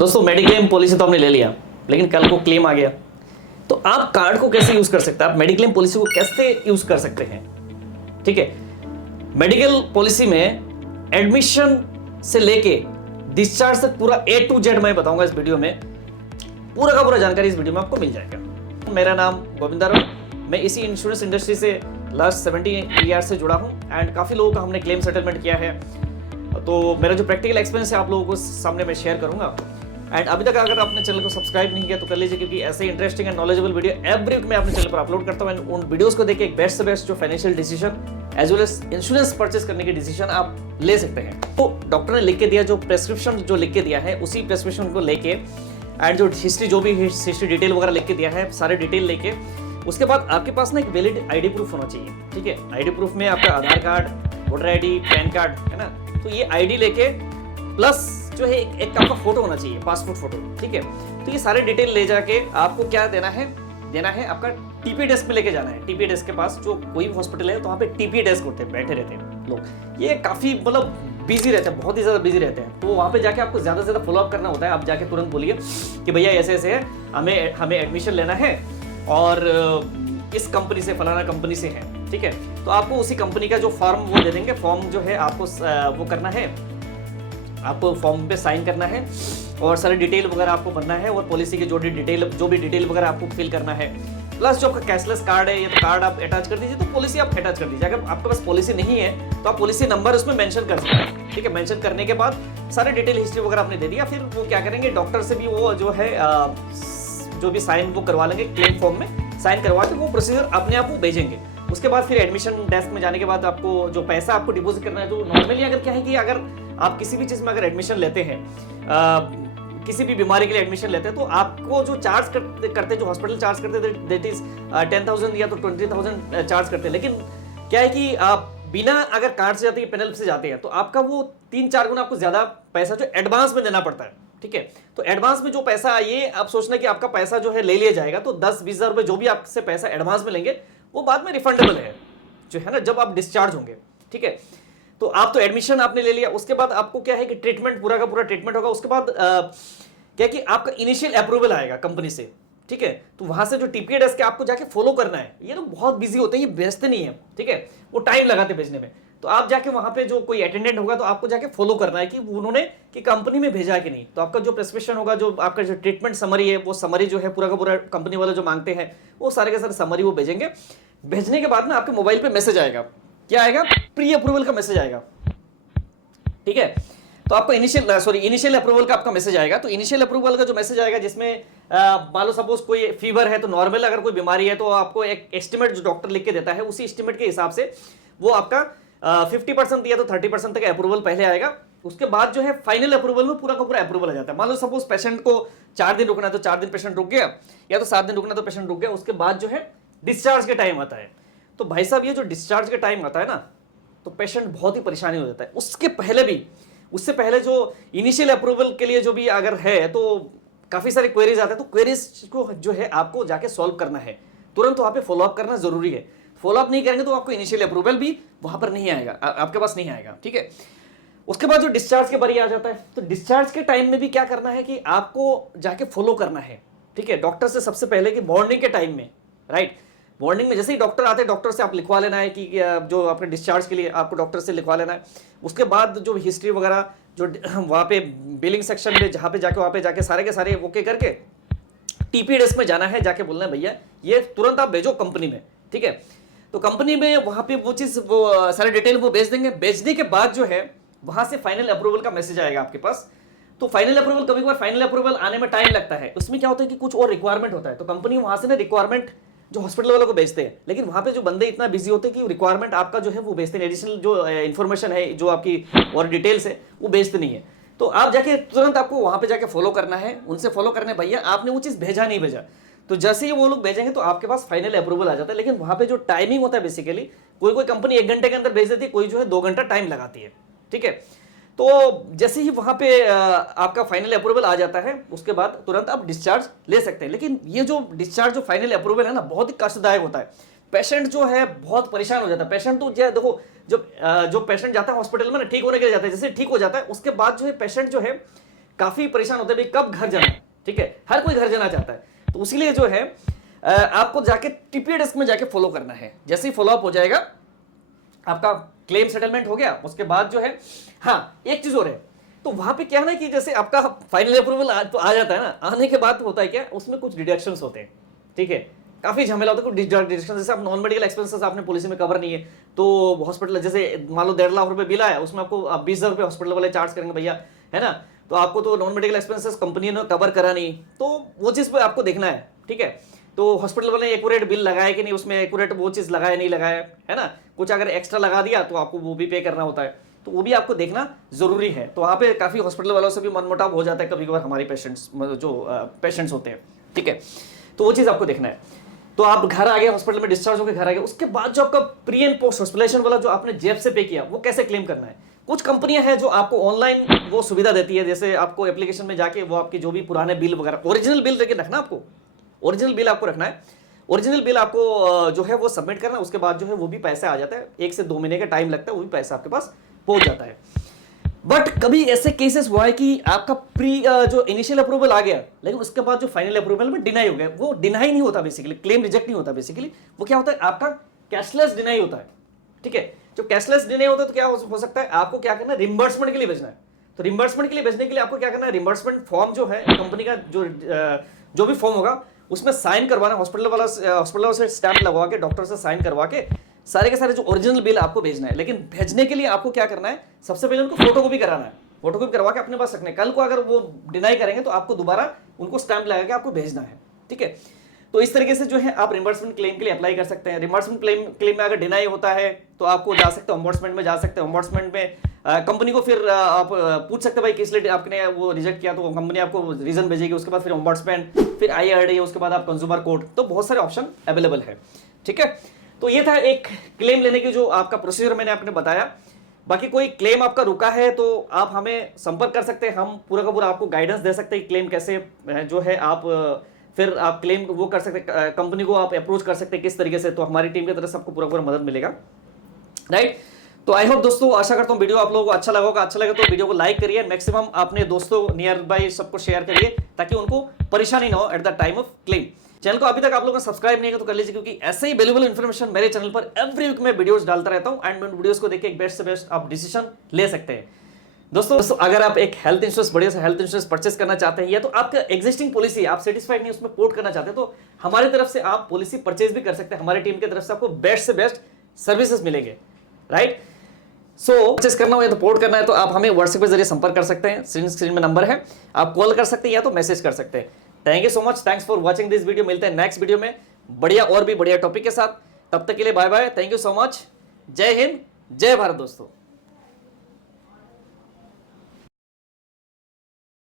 दोस्तों mediclaim policy तो आपने ले लिया, लेकिन कल को क्लेम आ गया तो आप कार्ड को कैसे यूज कर सकते हैं, आप मेडिक्लेम पॉलिसी को कैसे यूज कर सकते हैं। ठीक है, मेडिकल पॉलिसी में एडमिशन से लेके डिस्चार्ज तक पूरा A to Z मैं बताऊंगा इस वीडियो में। पूरा का पूरा जानकारी इस वीडियो में आपको मिल जाएगा। मेरा नाम गोविंदा राव, मैं इसी इंश्योरेंस इंडस्ट्री से लास्ट 70 ईयर से जुड़ा हूं एंड काफ़ी लोगों का हमने क्लेम सेटलमेंट किया है। तो मेरा जो प्रैक्टिकल एक्सपीरियंस है आप लोगों को सामने मैं शेयर करूंगा। एंड अभी तक अगर आपने चैनल को सब्सक्राइब नहीं किया तो कर लीजिए, क्योंकि ऐसे interesting and knowledgeable video every week मैं अपने चैनल पर अपलोड करता हूं। उन वीडियोस को देखके एक बेस्ट से बेस्ट जो financial decision as well as insurance purchase करने के डिसीजन आप ले सकते हैं। तो डॉक्टर ने लिख के दिया, जो प्रेस्क्रिप्शन जो लिख के दिया है उसी प्रेस्क्रिप्शन को लेके एंड जो हिस्ट्री जो भी हिस्ट्री डिटेल वगैरह लिख के दिया है, सारे डिटेल लेके उसके बाद आपके पास ना एक वैलिड आईडी प्रूफ होना चाहिए। ठीक है, आईडी प्रूफ में आपका Aadhaar card, voter ID, PAN card है ना। तो ये आईडी लेके प्लस जो है एक आपका फोटो होना चाहिए, पासपोर्ट फोटो। ठीक है, तो ये सारे डिटेल ले जाके आपको क्या देना है आपका टीपी डेस्क पे लेके जाना है। टीपी डेस्क के पास जो कोई भी हॉस्पिटल है तो वहाँ पे टीपी डेस्क होते हैं, बैठे रहते हैं लोग। ये काफी मतलब बिजी रहते हैं, बहुत ही ज्यादा बिजी रहते हैं। तो वहाँ पे जाके आपको ज्यादा से ज्यादा फॉलोअप करना होता है। आप जाके तुरंत बोलिए कि भैया ऐसे ऐसे है, हमें एडमिशन लेना है और इस कंपनी से, फलाना कंपनी से है। ठीक है, तो आपको उसी कंपनी का जो फॉर्म वो दे देंगे। फॉर्म जो है आपको वो करना है, आपको फॉर्म पे साइन करना है और सारे डिटेल वगैरह आपको भरना है और पॉलिसी की जो भी डिटेल वगैरह आपको फिल करना है। प्लस जो आपका कैशलेस कार्ड है, ये तो कार्ड आप अटैच कर दीजिए, तो पॉलिसी आप अटैच कर दीजिए। अगर आपके पास पॉलिसी नहीं है तो आप पॉलिसी नंबर उसमें मेंशन कर सकते हैं। ठीक है, मेंशन करने के बाद सारे डिटेल हिस्ट्री वगैरह आपने दे दिया। फिर वो क्या करेंगे, डॉक्टर से भी वो जो है जो भी साइन वो करवा लेंगे, क्लेम फॉर्म में साइन करवा के वो प्रोसीजर अपने आप वो भेजेंगे। उसके बाद फिर एडमिशन डेस्क में जाने के बाद आपको जो पैसा आपको डिपॉजिट करना है, तो नॉर्मली अगर क्या है कि अगर आप किसी भी चीज में अगर एडमिशन लेते हैं, किसी भी बीमारी के लिए एडमिशन लेते हैं, तो आपको जो चार्ज करते जो हॉस्पिटल चार्ज करते दैट इज 10,000 या तो 20,000 चार्ज करते हैं। लेकिन क्या है कि आप बिना अगर कार्ड से जाते हैं, पैनल से जाते हैं, तो आपका वो 3-4 गुना आपको ज्यादा पैसा जो एडवांस में देना पड़ता है। ठीक है, तो एडवांस में जो पैसा, ये आप सोचना कि आपका पैसा जो है ले लिया जाएगा, तो 10-20 हजार रुपए जो भी आपसे पैसा एडवांस में लेंगे वो बाद में रिफंडेबल है, जो है ना, जब आप डिस्चार्ज होंगे। ठीक है, तो आप तो एडमिशन आपने ले लिया, उसके बाद आपको क्या है कि ट्रीटमेंट, पूरा का पूरा ट्रीटमेंट होगा। उसके बाद क्या कि आपका इनिशियल अप्रूवल आएगा कंपनी से। ठीक है, तो वहां से जो टीपी डेस्क के आपको जाके फॉलो करना है। ये तो बहुत बिजी होते हैं, ये भेजते नहीं है। ठीक है, वो टाइम लगाते भेजने में। तो आप जाके वहां पे जो कोई अटेंडेंट होगा तो आपको जाके फॉलो करना है कि उन्होंने कि कंपनी में भेजा है कि नहीं। तो आपका जो प्रेस्क्रिप्शन होगा, जो आपका जो ट्रीटमेंट समरी है, वो समरी जो है पूरा का पूरा कंपनी वाले जो मांगते हैं, वो सारे के सारे समरी वो भेजेंगे। भेजने के बाद ना आपके मोबाइल पे मैसेज आएगा। क्या आएगा? प्री अप्रूवल का मैसेज आएगा। ठीक है, तो आपको इनिशियल अप्रूवल का आपका मैसेज आएगा। तो इनिशियल अप्रूवल का जो मैसेज आएगा, जिसमें मान लो सपोज कोई फीवर है तो नॉर्मल, अगर कोई बीमारी है तो आपको एक एस्टिमेट जो डॉक्टर लिख के देता है, उसी एस्टिमेट के हिसाब से वो आपका 50% या तो 30% तक अप्रूवल पहले आएगा। उसके बाद जो है फाइनल अप्रूवल में पूरा का पूरा अप्रूवल आ जाता है। मान लो सपोज पेशेंट को 4 दिन रुकना है तो 4 दिन पेशेंट रुक गया, या तो 7 दिन रुकना तो पेशेंट रुक गया। उसके बाद जो है डिस्चार्ज के टाइम आता है। तो भाई साहब, ये जो डिस्चार्ज के टाइम आता है ना, तो पेशेंट बहुत ही परेशानी हो जाता है। उससे पहले जो इनिशियल अप्रूवल के लिए जो भी अगर है, तो काफी सारे क्वेरीज आते हैं। तो क्वेरीज को जो है आपको जाके सॉल्व करना है, तुरंत वहां पे फॉलोअप करना जरूरी है। फॉलोअप नहीं करेंगे तो आपको इनिशियल अप्रूवल भी वहां पर नहीं आएगा, आपके पास नहीं आएगा। ठीक है, उसके बाद जो डिस्चार्ज के बारी आ जाता है, तो डिस्चार्ज के टाइम में भी क्या करना है कि आपको जाके फॉलो करना है। ठीक है, डॉक्टर से सबसे पहले कि मॉर्निंग के टाइम में, राइट, मॉर्निंग में जैसे ही डॉक्टर आते हैं, डॉक्टर से आप लिखवा लेना है कि जो आपके डिस्चार्ज के लिए आपको डॉक्टर से लिखवा लेना है। उसके बाद जो हिस्ट्री वगैरह जो वहाँ पे बिलिंग सेक्शन में जहाँ पे जाके वहाँ पे जाके सारे के सारे ओके करके टीपी डेस्क में जाना है, जाके बोलना है भैया ये तुरंत आप भेजो कंपनी में। ठीक है, तो कंपनी में वहाँ पे वो चीज़, वो सारे डिटेल वो भेज देंगे। भेजने के बाद जो है वहाँ से फाइनल अप्रूवल का मैसेज आएगा आपके पास। तो फाइनल अप्रूवल, कभी कभार फाइनल अप्रूवल आने में टाइम लगता है। उसमें क्या होता है कि कुछ और रिक्वायरमेंट होता है, तो कंपनी वहाँ से ना रिक्वायरमेंट जो हॉस्पिटल वालों को भेजते हैं। लेकिन वहाँ पे जो बंदे इतना बिजी होते हैं कि रिक्वायरमेंट आपका जो है वो भेजते हैं, एडिशनल जो इन्फॉर्मेशन है, जो आपकी और डिटेल्स है, वो भेजते नहीं है। तो आप जाके तुरंत आपको वहाँ पे जाके फॉलो करना है, उनसे फॉलो करने, भैया आपने वो चीज़ भेजा नहीं भेजा। तो जैसे ही वो लोग भेजेंगे तो आपके पास फाइनल अप्रूवल आ जाता है। लेकिन वहाँ पे जो टाइमिंग होता है, बेसिकली कोई कंपनी 1 घंटे के अंदर भेज देती है, कोई जो है 2 घंटा टाइम लगाती है। ठीक है, तो जैसे ही वहां पे आपका फाइनल अप्रूवल आ जाता है, उसके बाद तुरंत आप डिस्चार्ज ले सकते हैं। लेकिन ये जो डिस्चार्ज, जो फाइनल अप्रूवल है ना, बहुत ही कष्टदायक होता है। पेशेंट जो है बहुत परेशान हो जाता है। पेशेंट तो देखो, जो पेशेंट जाता है हॉस्पिटल में ना, ठीक होने के लिए जाता है, जैसे ठीक हो जाता है उसके बाद जो है पेशेंट जो है काफी परेशान होते हैं भाई कब घर जाना, ठीक है, हर कोई घर जाना चाहता है। तो इसीलिए जो है आपको जाके टीपीए डेस्क में जाके फॉलो करना है। जैसे ही फॉलो अप हो जाएगा, आपका क्लेम सेटलमेंट हो गया, उसके बाद जो है, हाँ एक चीज और है, तो वहां पे क्या है ना कि जैसे आपका फाइनल अप्रूवल तो आ जाता है ना, आने के बाद होता है क्या, उसमें कुछ डिडक्शंस होते हैं, ठीक है, काफी झमेला होता है, कुछ डिडक्शन, जैसे आप नॉन मेडिकल एक्सपेंसेस आपने पॉलिसी में कवर नहीं है, तो हॉस्पिटल जैसे मान लो 1.5 लाख रुपए बिल आया, उसमें आपको 20,000 रुपए हॉस्पिटल वाले चार्ज करेंगे भैया, है ना, तो आपको तो नॉन मेडिकल एक्सपेंसेस कंपनी ने कवर करा नहीं, तो वो चीज पे आपको देखना है, ठीक है। तो हॉस्पिटल वाले एक्यूरेट बिल लगाया कि नहीं, उसमें एक्यूरेट वो चीज लगाया नहीं लगाया, है ना, कुछ अगर एक्स्ट्रा लगा दिया तो आपको वो भी पे करना होता है, तो वो भी आपको देखना जरूरी है। तो वहाँ पे काफी हॉस्पिटल वालों से भी मनमुटाव हो जाता है कभी कभार, हमारे पेशेंट्स जो पेशेंट्स होते हैं, ठीक है, तो वो चीज आपको देखना है। तो आप घर आ गए, हॉस्पिटल में डिस्चार्ज होकर घर आ गए, उसके बाद जो आपका प्री एंड पोस्ट हॉस्पिटलाइजेशन वाला जो आपने जेब से पे किया, वो कैसे क्लेम करना है। कुछ कंपनियां हैं जो आपको ऑनलाइन वो सुविधा देती है, जैसे आपको एप्लीकेशन में जाके वो आपके जो भी पुराने बिल वगैरह, ओरिजिनल बिल लेके रखना, आपको ओरिजिनल बिल आपको रखना है, ओरिजिनल बिल आपको जो है वो सबमिट करना, उसके बाद जो है वो भी पैसे आ जाता है, 1 से 2 महीने का टाइम लगता है, वो भी पैसा आपके पास पहुंच जाता है। बट कभी ऐसे केसेस हुआ है कि आपका प्री जो इनिशियल अप्रूवल आ गया, लेकिन उसके बाद जो फाइनल अप्रूवल में डिनाई हो गया, वो डिनाई नहीं होता बेसिकली, क्लेम रिजेक्ट नहीं होता बेसिकली, वो क्या होता है, आपका कैशलेस डिनाई होता है, ठीक है। जो कैशलेस डिनाई होता है तो क्या हो सकता है, आपको क्या करना है, रिम्बर्समेंट के लिए भेजना है। तो रिम्बर्समेंट के लिए भेजने के लिए आपको क्या करना है, रिम्बर्समेंट फॉर्म जो है कंपनी का जो भी फॉर्म होगा उसमें साइन करवाना, हॉस्पिटल वाला से स्टैंप लगवा के, डॉक्टर से साइन करवा के, सारे के सारे जो ओरिजिनल बिल आपको भेजना है। लेकिन भेजने के लिए आपको क्या करना है, सबसे पहले उनको फोटोकॉपी कराना है, फोटोकॉपी करवा के अपने पास रखना है। कल को अगर वो डिनाई करेंगे तो आपको दोबारा उनको स्टैंप लगा के आपको भेजना है, ठीक है। तो इस तरीके से जो है आप रिम्बर्समेंट क्लेम के लिए अप्लाई कर सकते हैं। रिम्बर्समेंट क्लेम में अगर डिनाई होता है तो आपको जा सकते हैं ओम्बड्समैन में, जा सकते हैं ओम्बड्समैन में कंपनी को फिर आप पूछ सकते हैं भाई किस लिए आपने वो रिजेक्ट किया, तो कंपनी आपको रीजन भेजेगी, उसके बाद फिर ओम्बड्समैन, फिर IRDA, उसके बाद आप कंज्यूमर कोर्ट, तो बहुत सारे ऑप्शन अवेलेबल है, ठीक है। तो ये था एक क्लेम लेने की जो आपका प्रोसीजर मैंने आपने बताया। बाकी कोई क्लेम आपका रुका है तो आप हमें संपर्क कर सकते हैं, हम पूरा का पूरा आपको गाइडेंस दे सकते हैं क्लेम कैसे जो है आप फिर आप क्लेम वो कर सकते हैं, कंपनी को आप अप्रोच कर सकते हैं किस तरीके से, तो हमारी टीम की तरफ से आपको पूरा पूरा मदद मिलेगा, राइट। तो आई होप दोस्तों, आशा करता हूँ वीडियो आप लोगों को अच्छा लगा होगा। अच्छा लगे तो वीडियो को लाइक करिए, मैक्सिमम अपने दोस्तों नियर बाय सबको शेयर करिए, ताकि उनको परेशानी ना हो at the time of claim. Channel को अभी तक आप लोगों ने सब्सक्राइब नहीं किया तो कर लीजिए, क्योंकि ऐसे ही वैल्यूएबल इन्फॉर्मेशन मेरे चैनल पर एवरी वीक में वीडियोस डालता रहता हूं, एंड वीडियोस को देख के एक बेस्ट से बेस्ट आप डिसीजन ले सकते हैं। दोस्तों अगर आप एक हेल्थ इंश्योरेंस, बढ़िया सा हेल्थ इंश्योरेंस परचेस करना चाहते हैं, या तो आपका एग्जिस्टिंग पॉलिसी आप सेटिस्फाइड नहीं उसमें पोर्ट करना चाहते हैं, तो हमारी तरफ से आप पॉलिसी परचेज भी कर सकते हैं। हमारी टीम की तरफ से आपको बेस्ट से बेस्ट सर्विसेज मिलेंगे, राइट। सो परचेस करना हो या तो पोर्ट करना है तो आप हमें व्हाट्सएप के जरिए संपर्क कर सकते हैं, स्क्रीन में नंबर है, आप कॉल कर सकते हैं या तो मैसेज कर सकते हैं। Thank you so much, thanks for watching this video. मिलते हैं नेक्स्ट वीडियो में बढ़िया और भी बढ़िया टॉपिक के साथ, तब तक के लिए bye bye, thank you so much, जय हिंद, जय भारत दोस्तों।